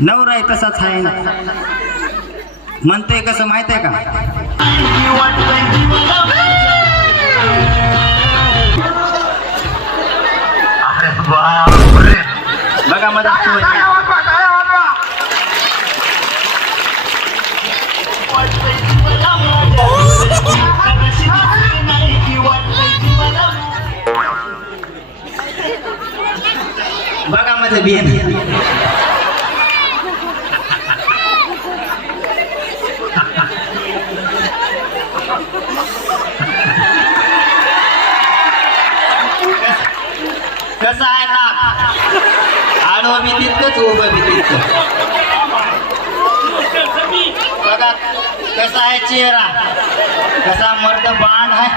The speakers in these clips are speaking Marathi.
नवरा आहे तसाच आहे. म्हणते कसं माहीत आहे का? बघा मदत बघा माझं बियाण कसं आहे ना? आडवं मी तितकंच उभं मी तितकं. बघा कसा आहे चेहरा? कसा मर्द बाण आहे?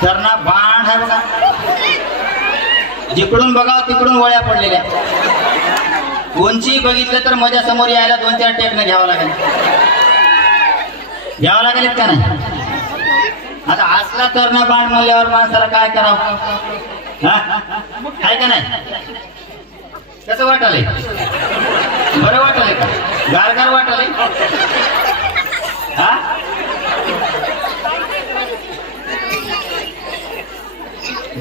करणा बाण आहे बघा. जिकडून बघा तिकडून वळ्या पडलेल्या. उंची बघितलं तर माझ्यासमोर यायला दोन चार टेकनं घ्यावं लागेल. घ्यावं लागेल का नाही? आता असला तरणा बाण म्हणल्यावर माणसाला काय करावं? आहे का नाही? कसं वाटालय? बरं वाटालय का? गार गार वाटालय? हा?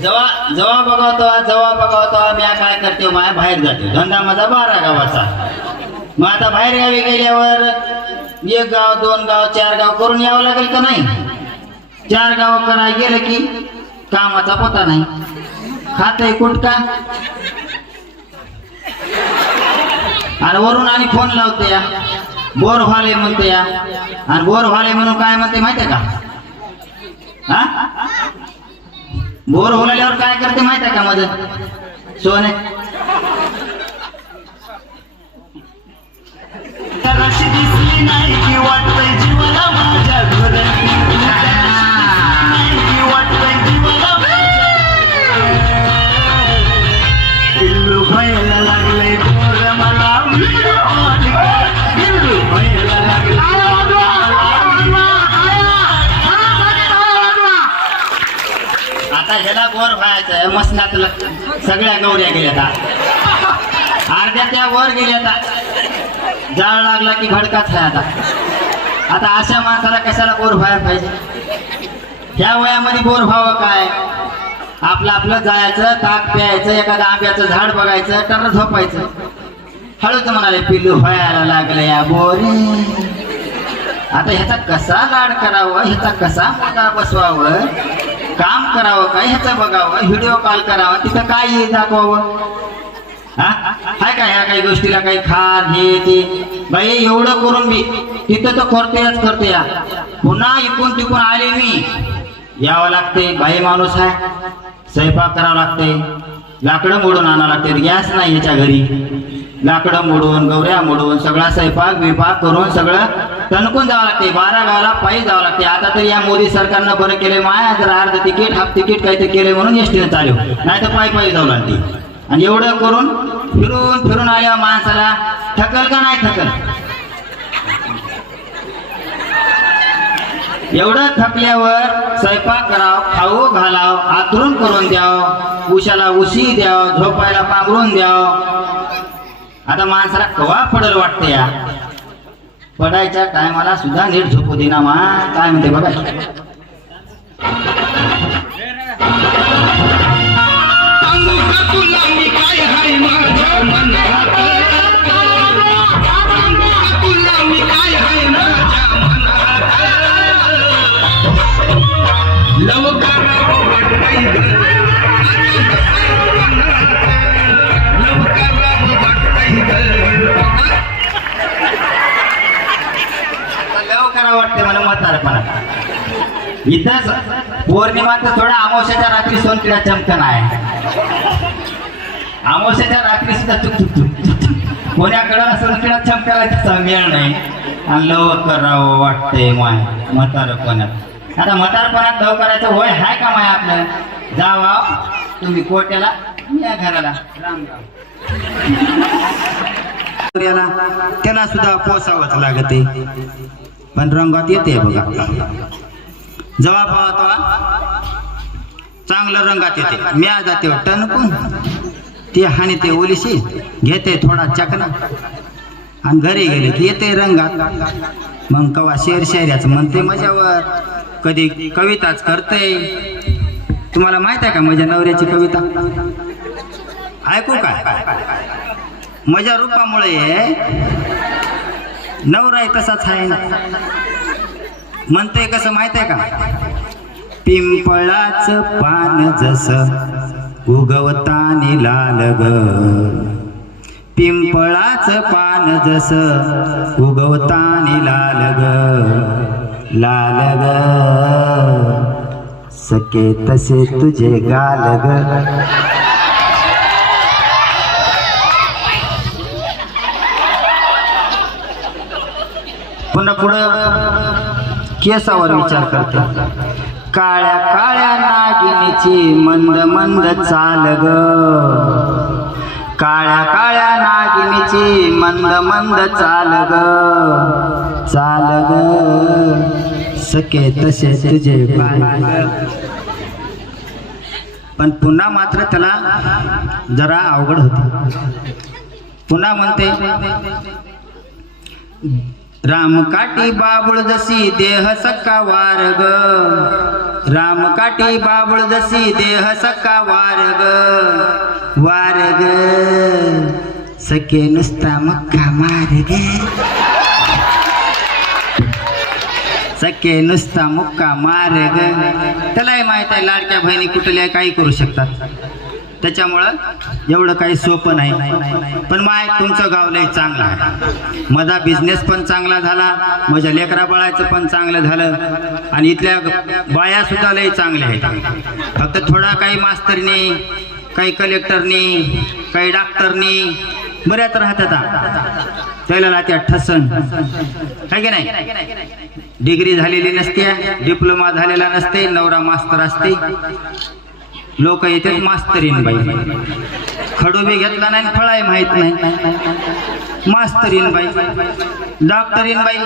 जेव्हा जेव्हा बघावतो जेव्हा बघावतो मी काय करते माया बाहेर जाते. धंदा माझा बारा गावाचा. मग आता बाहेर गावी गेल्यावर एक गाव दोन गाव चार गाव करून यावं लागेल का नाही? चार गाव करायला गेलं की कामाचा पता नाही. खातय कुटका आणि वरून आणि फोन लावते या. बोर व्हाले म्हणते या. आणि बोर व्हाले म्हणून काय म्हणते माहितीये का? हा? बोर होल्यावर काय करते माहितीये का माझं सोने. तरशी दिसली नाही की वाटतंय जीवाला माझ्या घरात. वर व्हायचं मसनात सगळ्या गौऱ्या गेल्या अर्ध्या त्या वर गेल्या जाळ लागला की भडकाच आहे आता. आता अशा माणसाला कशाला बोर व्हायला पाहिजे? ह्या वयामध्ये बोर व्हावं काय? आपलं आपलं जायचं ताक प्यायचं एखादं आंब्याचं झाड बघायचं तर झोपायचं. हळूच म्हणाले पिल्लू व्हायला लागलं या बोरे. आता ह्याचा कसा लाड करावं? ह्याचा कसा मोठा बसवावं? काम करावं काय ह्याचं बघावं? व्हिडिओ कॉल करावा? तिथं काय दाखवावं? हा? हाय का ह्या काही गोष्टीला काही खार हे ते? बाई एवढं करून मी तिथं तर करतेच करते या पुन्हा इकून तिकून आले मी. यावं लागते बाई माणूस आहे स्वयंपाक करावं लागते. लाकडं मोडून आणावं लागते. गॅस नाही याच्या घरी. लाकडं मोडून गवऱ्या मोडून सगळा स्वयंपाक बिपाक करून सगळं तणकून जावं लागते बारा गावाला पायी जावं लागते. आता तर या मोदी सरकारनं बरं केले माया जर अर्ध तिकीट हाफ तिकीट काहीतरी केले म्हणून एसटीनं चालू. नाही तर पायी पायी जाऊ लागते. आणि एवढं करून फिरून फिरून आल्या माणसाला थकल का नाही थकल? एवढं थकल्यावर स्वयंपाक कराव खाऊ घालाव आतरून करून द्याव उशाला उशी द्याव झोपायला पांघरून द्याव. आता माणसाला कवा पडल वाटते या? पडायच्या टायमाला सुद्धा नीट झोपू देना मा. काय म्हणते बघा. लवकर वाटते मला म्हातारपणा. इथंच पौर्णिमा तर थोडा अमावस्याच्या रात्री सोनकिडा चमकन आहे. अमावस्याच्या रात्री सुद्धा चुक चुक चुक चुक चुक. कोण्याकडं सोनकिडा चमकायला तिचा मेळ नाही. आणि लव करावं वाटतंय माय म्हातारपणात. आता म्हातारपणात लव करायचं वय हाय का माय आपलं जावा तुम्ही कोट्याला या घराला. राम राम. त्याला सुद्धा पोसावंच लागते पण रंगात येते बघा. जवाब पाहा चांगलं रंगात येते. म्या जाते टणकून ती हानी ते ओलीशी घेते थोडा चकना. आणि घरी गेले की येते रंगात. मग कवा शेर शेऱ्याचं म्हणते मजावर. कधी कविताच करते तुम्हाला माहीत आहे का माझ्या नवऱ्याची कविता? ऐकू काय माझ्या रूपामुळे नवराय तसाच आहे म्हणते कसं माहीत आहे का? पिंपळाच पान जस उगवतानी लाल ग. पिंपळाच पान जस उगवतानी लाल ग. लाल ग. सके तसे तुझे गाल ग. पुन्हा पुढं केसावर विचार करते. काळ्या काळ्या नागिनीची मंद मंद चाल ग. काळ्या काळ्या नागिनीची मंद मंद चाल ग. चाल ग. सके तसे तुझे पण पुन्हा मात्र त्याला जरा अवघड होते. पुन्हा म्हणते रामकाठी बाबुळ जशी देह सक्का वार ग रामकाठी बाबुळ जशी देह सक्का वार ग वार ग सखे नुसता मक्का मार ग सखे नुसता मुक्का मार ग त्यालाही माहीत आहे लाडक्या बहिणी कुठल्या काही करू शकतात. त्याच्यामुळं एवढं काही सोपं नाही. पण माय तुमचं गाव लय चांगलं आहे. माझा बिझनेस पण चांगला झाला माझ्या लेकरा बाळाचं पण चांगलं झालं आणि इथल्या बाया सुद्धा लय चांगल्या आहेत. फक्त थोडा काही मास्तरनी काही कलेक्टरनी काही डॉक्टरनी बऱ्याच राहतात. त्याला राहत्या ठसन. काय की नाही? डिग्री झालेली नसते डिप्लोमा झालेला नसते नवरा मास्तर असते. लोक येते मास्तरीन बाई. खडोबी घेतला नाही फळाय माहीत नाही. मास्तरीन बाई. डॉक्टरीन बाई.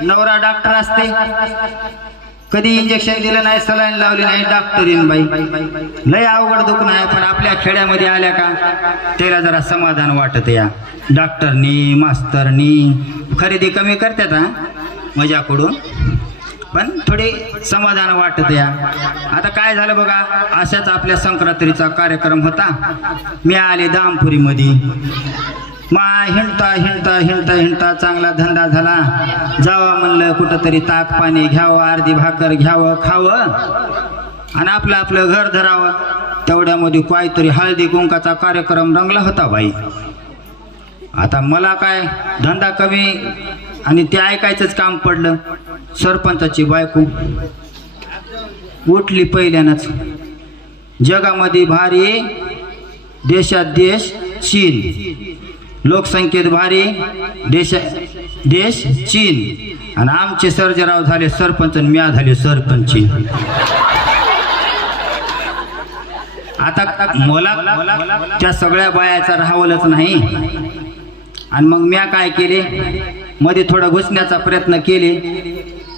नवरा डॉक्टर असते. कधी इंजेक्शन दिलं नाही सलाईन लावली नाही डॉक्टरीन बाई. लय अवघड दुखणं आहे पण आपल्या खेड्यामध्ये आल्या का त्याला जरा समाधान वाटत या. डॉक्टरनी मास्तरनी खरेदी कमी करतात हा? माझ्याकडून पण थोडी समाधान वाटत या आता काय झालं बघा अशाच आपल्या संक्रांतीचा कार्यक्रम होता. मी आले दामपुरीमध्ये. मा हिंडता हिंडता हिंडता हिंडता चांगला धंदा झाला. जावा म्हणलं कुठंतरी ताक पाणी घ्यावं अर्धी भाकर घ्यावं खावं. आणि आपलं आपलं घर धरावं. तेवढ्यामध्ये काहीतरी हळदी कुंकाचा कार्यक्रम रंगला होता बाई. आता मला काय धंदा कमी आणि ते ऐकायचंच काम पडलं. सरपंचाची बायको उठली पहिल्यानंच जगामध्ये भारी देशात देश चीन. लोकसंख्येत भारी देश देश चीन. आणि आमचे सर्जराव झाले सरपंच आणि म्या झाले सरपंच. आता मला त्या सगळ्या बायाचा राहावलंच नाही. आणि मग म्या काय केले? मध्ये थोडं घुसण्याचा प्रयत्न केले.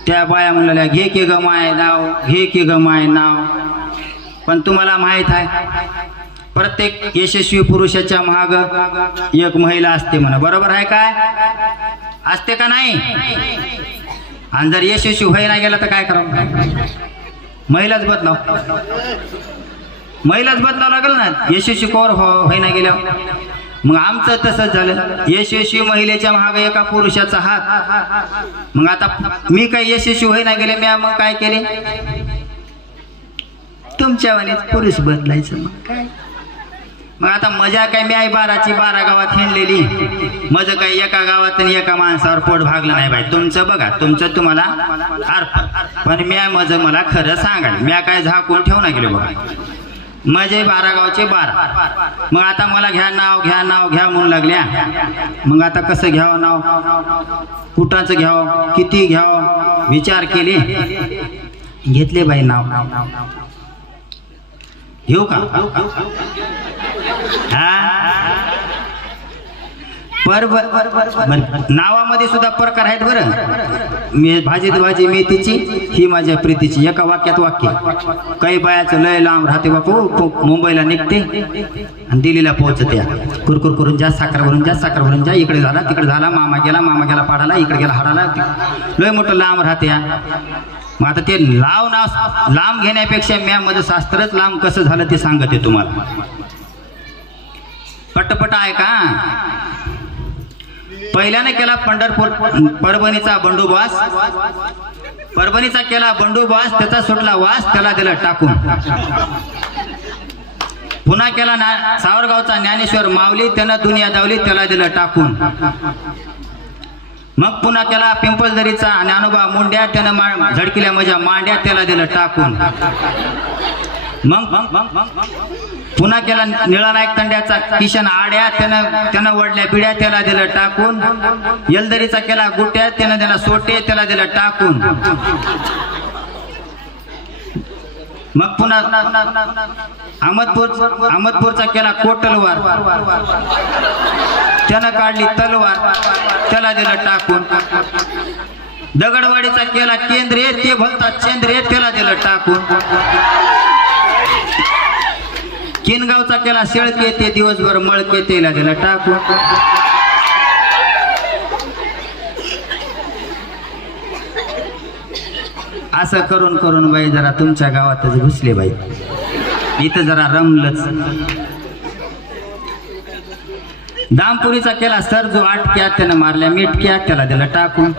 त्या बाया म्हणाल्या घे की ग माय नाव घे की ग माय नाव. पण तुम्हाला माहीत आहे प्रत्येक यशस्वी पुरुषाच्या महाग एक महिला असते म्हणा. बरोबर आहे काय? असते का नाही? आणि जर यशस्वी व्हायला गेला तर काय करावं? महिलाच बदलाव. महिलाच बदलावं लागेल ना? यशस्वी कोर हो व्हायला गेल्यावर. मग आमचं तसंच झालं. यशस्वी महिलेच्या मागे एका पुरुषाचा हात. मग आता मी काही यशस्वी होईना गेले मी मग काय केले? तुमच्या पुरुष बदलायचं मग काय? मग आता मजा काय मी आई बाराची बारा गावात हिंडलेली. मज काही एका गावात आणि एका माणसावर पोट भागलं नाही बाई. तुमचं बघा तुमचं तुम्हाला अर्पण पण म्या मज मला खरं सांगा म्या काय झाकून ठेवू ना गेलो बघा. माझे बारा गावचे बार. मग आता मला घ्या नाव घ्या नाव घ्या म्हणून लागल्या. मग आता कसं घ्यावं नाव? कुठाचं घ्यावं? किती घ्यावं? विचार केले. घेतले बाई नाव. घेऊ का? हा? पर नावामध्ये सुद्धा प्रकार आहेत बरं. मी भाजीत भाजी मेथीची ही माझ्या प्रीतीची. एका वाक्यात वाक्य. काही बायाचं लय लांब राहते बापू. मुंबईला निघते आणि दिल्लीला पोहोचते. कुरकुर करून जास्त साखर भरून जास्त साखर भरून जा. इकडे झाला तिकडे झाला मामा गेला मामा गेला पाडाला इकडे गेला हाडाला. लय मोठं लांब राहते. मग आता ते लाव नाव लांब घेण्यापेक्षा म्या माझं शास्त्रच लांब कसं झालं ते सांगते तुम्हाला. पटपट आहे का? पहिल्याने केला पंढरपूर परभणीचा बंडोबास. परभणीचा केला बंडोबास त्याचा सुटला वास त्याला दिला टाकून. पुन्हा केला ना सावरगावचा ज्ञानेश्वर मावली त्यानं दुनिया दावली त्याला दिलं टाकून. मग पुन्हा केला पिंपलदरीचा ज्ञानोबा मुंड्या त्यानं मा- झडकिल्या माझ्या मांड्या त्याला दिलं टाकून. मग मग मग मग मग पुन्हा केला निळा नायक तंड्याचा. किशन आड्या त्यानं त्यानं वडल्या पिढ्या त्याला दिलं टाकून. यलदरीचा केला गुट्या त्यानं त्याला सोटे त्याला दिलं टाकून. मग पुन्हा अहमदपूर अहमदपूरचा केला कोटलवार. त्यानं काढली तलवार त्याला दिलं टाकून. दगडवाडीचा केला केंद्रे ते भलतात चेंद्रे त्याला दिलं टाकून. किनगावचा केला शेळके ते दिवसभर मळके तेला त्याला टाकून असं करून करून बाई जरा तुमच्या गावातच घुसले बाई. इथं जरा रमलच. दामपुरीचा केला सर जो आटक्या त्यानं मारल्या मिटक्या त्याला दिला टाकून.